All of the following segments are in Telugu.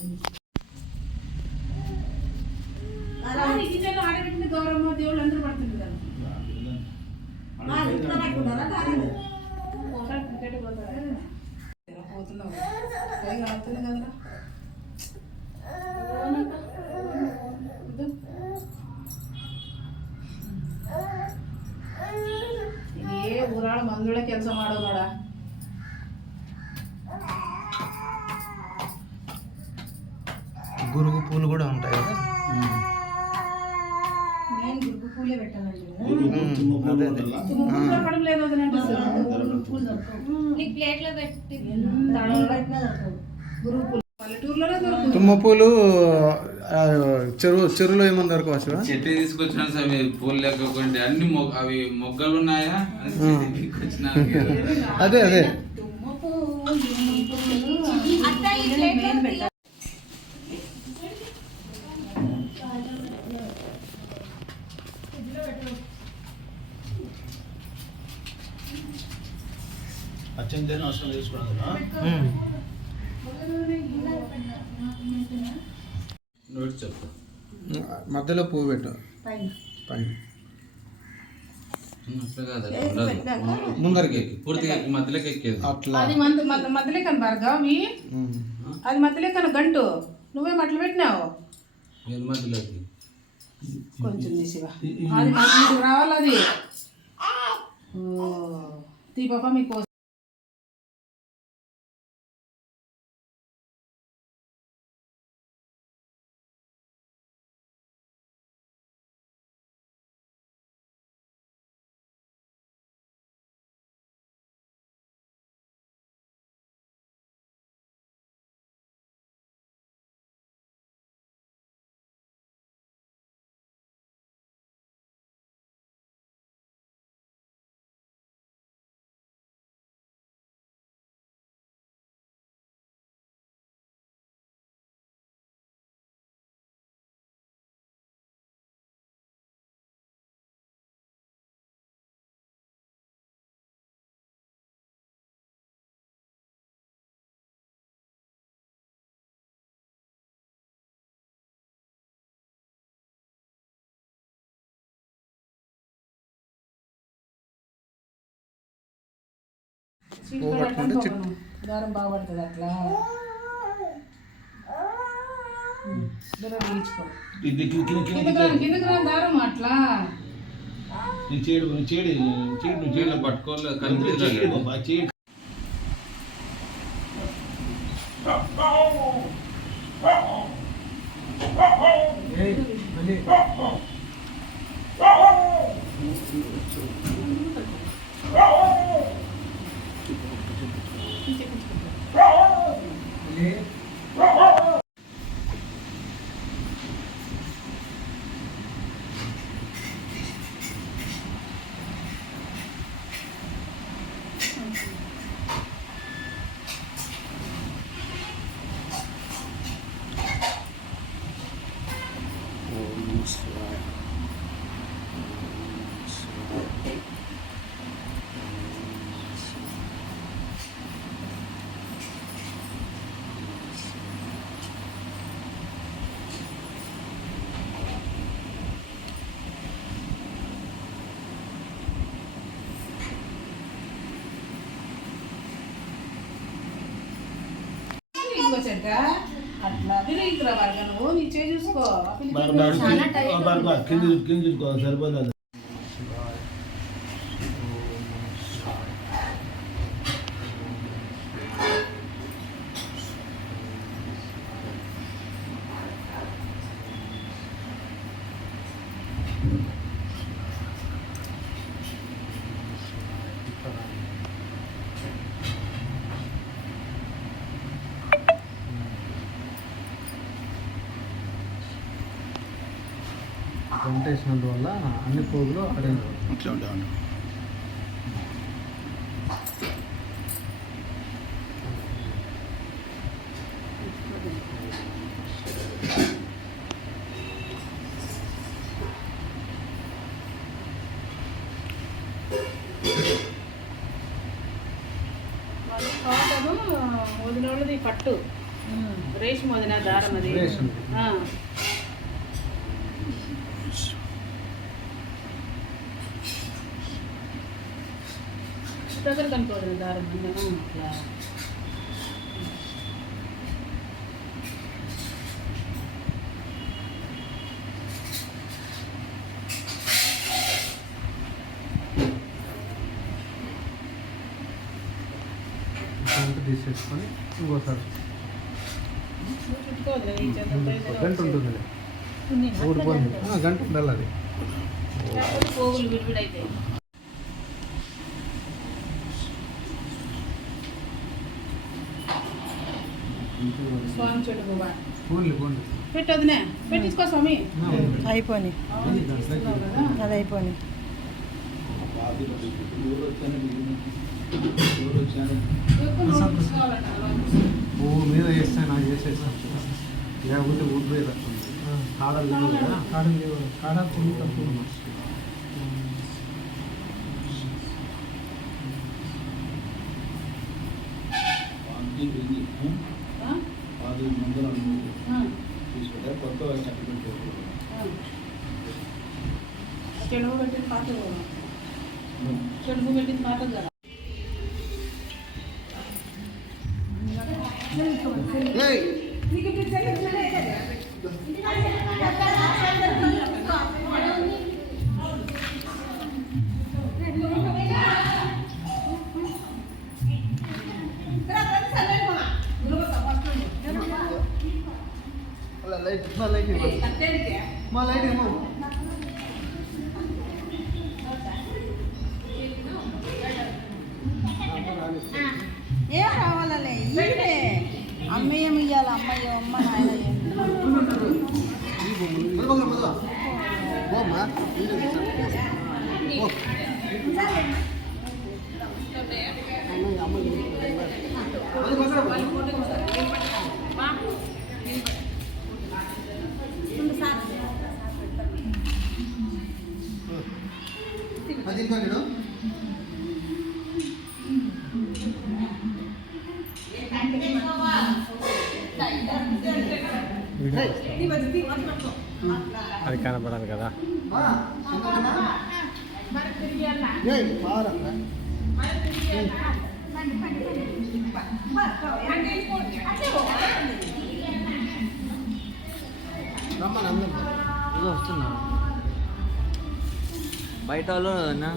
Amen. గురుగు పూలు కూడా ఉంటాయి కదా? తుమ్మ పూలు చెరువు చెరువులో ఏమన్నా దొరకవచ్చు చెట్టు తీసుకొచ్చిన అవి పూలు లేకపోతే అన్ని అవి మొగ్గలు ఉన్నాయా? అదే అదే. మధ్యలో పువ్వు పెట్టు. పైన. ముందరికి పూర్తిగా మధ్యలోకి ఎక్కేది. అట్లా. అది మంది మధ్యలో కను ఉమ్. అది మధ్యలో కను గంటు. నువ్వేం అట్లా పెట్టినావు. ఏది మధ్యలోకి. కొంచెం తీసివా అది రావాలి అది. ఓ తీ పాప మీకు పోగొట్టుకుంటే చెట్టు. దారం బాగుపడుతుంది అట్లా. దారం అట్లా. చేడు చేడు చేడు చేడు. పట్టుకోవాలి చెడ్డ అట్లా తిరిగిరా వర్గ నువ్వు నీ చేయి చూసుకో. కింద కింద చూసుకో సరిపోతుంది గంట వేసినందువల్ల అన్ని పోగులు ఇట్లా ఉంటాను కాటను వదినోళ్ళది పట్టు. రేషం వదిన దారం అది. దగ్గర కనుక వదిన దారం గంట తీసేసుకొని ఇంకోసారి. గంట ఉంటుంది ఊడిపోయింది ఆ, గంట ఉండాలి అది. పోగులు విడివిడైతాయి. స్వామి చెట్టు పోన్లే పెట్టొద్దునే? పెట్టించుకో స్వామి. అయిపోయి. అది అయిపోయి. పువ్వు మీద వేస్తే నాకు చేసేస్తాను లేకపోతే ఊడిపోయి తక్కువ కాడలు లేవు కదా. కాడలు లేవు. కాడ పువ్వు తక్కువ వెయ్యి ఆ? పది వందల మూడు ఆ, తీసుకుంటే కొత్త సర్టిఫికేట్. చెడుగు పెట్టిన పాత చెడుగు పెట్టిన పాత కదా మా లైట్ ఏమో ఏం రావాలలే ఈడే అమ్మయ్యం ఇయ్యాలి? అమ్మయ్య అమ్మ నాయన పోమ్మా అది కనపడాలి కదా రమ్మని అందరం ఇదిగో వస్తున్నా బయట వాళ్ళు అన్నా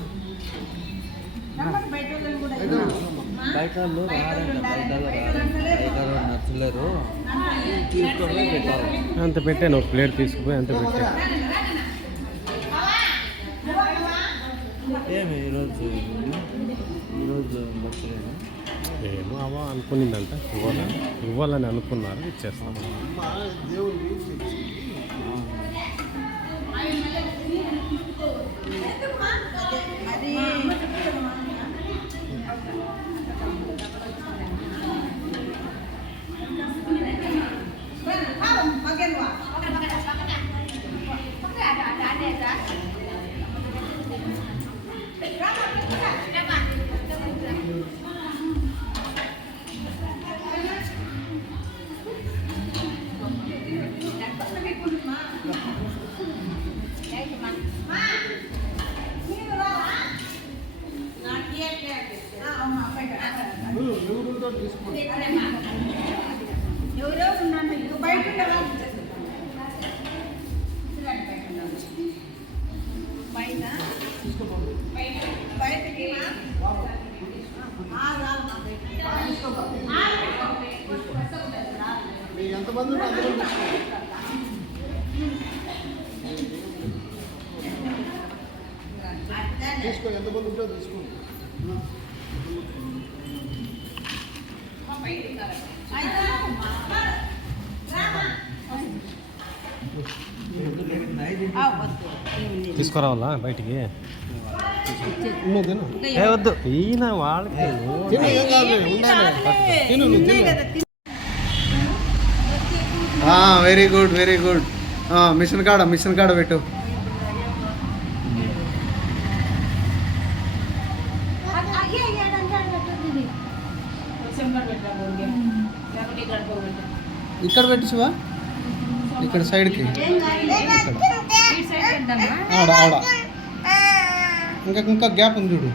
బయట వాళ్ళు రారంట బయట వాళ్ళు రారంట బయట వాళ్ళు నచ్చలేరు. తీసుకొని పెట్టాలి. అంత పెట్టాను ఒక ప్లేట్ తీసుకుపోయి అంత పెట్టాను ఏమి ఈరోజు? ఈరోజు లక్షలేనా ఏమో అవ అనుకునిందంట ఇవ్వాలని ఇవ్వాలని అనుకున్నారు ఇచ్చేస్తాం. అది ఎంతమంది తీసుకో ఎంతమంది ఉంటుందో తీసుకో. తీసుకురావాలా బయటికి? వద్దు. ఈయన వాళ్ళకి తిను ఏం కాదు ఉండాలి తిను నువ్వు తిను very good very good machine కాడ మిషన్ కాడ పెట్టు. ఇక్కడ పెట్టు శివ. ఇక్కడ సైడ్కి. ఆడ ఆడ. ఇంకా ఇంకా గ్యాప్ ఉంది చూడు.